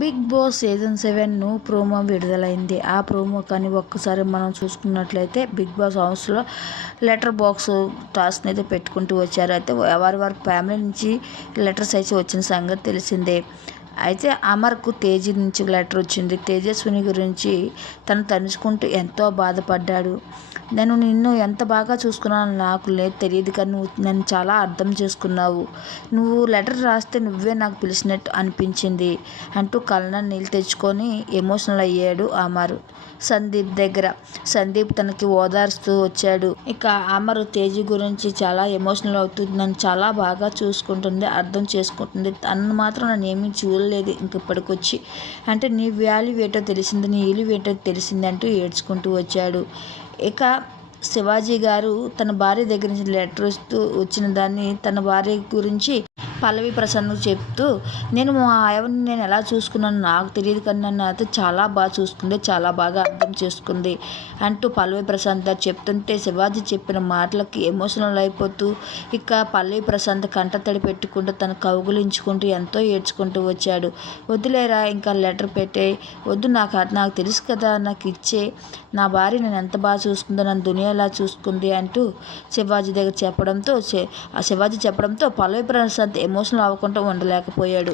Big boss season 7 promo విడుదలైంది. ఆ promo కానీ ఒక్కసారి మనం చూసుకున్నట్లయితే బిగ్ బాస్ హౌస్లో లెటర్ బాక్స్ టాస్క్ని అయితే పెట్టుకుంటూ వచ్చారు. అయితే వారి ఫ్యామిలీ నుంచి లెటర్స్ అయితే వచ్చిన సంగతి తెలిసిందే. అయితే అమర్కు తేజీ నుంచి లెటర్ వచ్చింది. తేజస్విని గురించి తను తలుచుకుంటూ ఎంతో బాధపడ్డాడు. నేను నిన్ను ఎంత బాగా చూసుకున్నానో నాకు తెలియదు, కానీ నువ్వు నన్ను చాలా అర్థం చేసుకున్నావు. నువ్వు లెటర్ రాస్తే నువ్వే నాకు పిలిచినట్టు అనిపించింది అంటూ కళ్ళ నీళ్ళు తెచ్చుకొని ఎమోషనల్ అయ్యాడు అమర్. సందీప్ తనకి ఓదార్స్తూ వచ్చాడు. ఇక అమర్ తేజీ గురించి చాలా ఎమోషనల్ అవుతుంది. నన్ను చాలా బాగా చూసుకుంటుంది, అర్థం చేసుకుంటుంది. తను మాత్రం నన్ను ఏమీ చూడలేదు ఇప్పటికొచ్చి. అంటే నీ వాల్యూ ఏంటో తెలిసింది, నీ ఇల్లు ఏంటో తెలిసింది అంటూ ఏడ్చుకుంటూ వచ్చాడు. ఇక శివాజీ గారు తన భార్య దగ్గర నుంచి లెటర్ ఇస్తూ వచ్చిన దాన్ని తన భార్య గురించి పల్లవి ప్రశాంత్ చెప్తూ, నేను నేను ఎలా చూసుకున్నాను నాకు తెలియదు, కానీ నన్ను అయితే చాలా బాగా చూసుకుంది, చాలా బాగా అర్థం చేసుకుంది అంటూ పల్లవి ప్రశాంత్ గారు చెప్తుంటే శివాజీ చెప్పిన మాటలకి ఎమోషనల్ అయిపోతూ ఇక పల్లవి ప్రశాంత్ కంటతడి పెట్టుకుంటూ తను కౌగులించుకుంటూ ఎంతో ఏడ్చుకుంటూ వచ్చాడు. వద్దులేరా, ఇంకా లెటర్ పెట్టే వద్దు, నాకు తెలుసు కదా, నాకు ఇచ్చే, నా భార్య నేను ఎంత బాగా చూసుకుందో, నన్ను దునియాలా చూసుకుంది అంటూ శివాజీ దగ్గర చెప్పడంతో పల్లవి ప్రశాంత్ ఎమోషనల్ అవ్వకుండా ఉండలేకపోయాడు.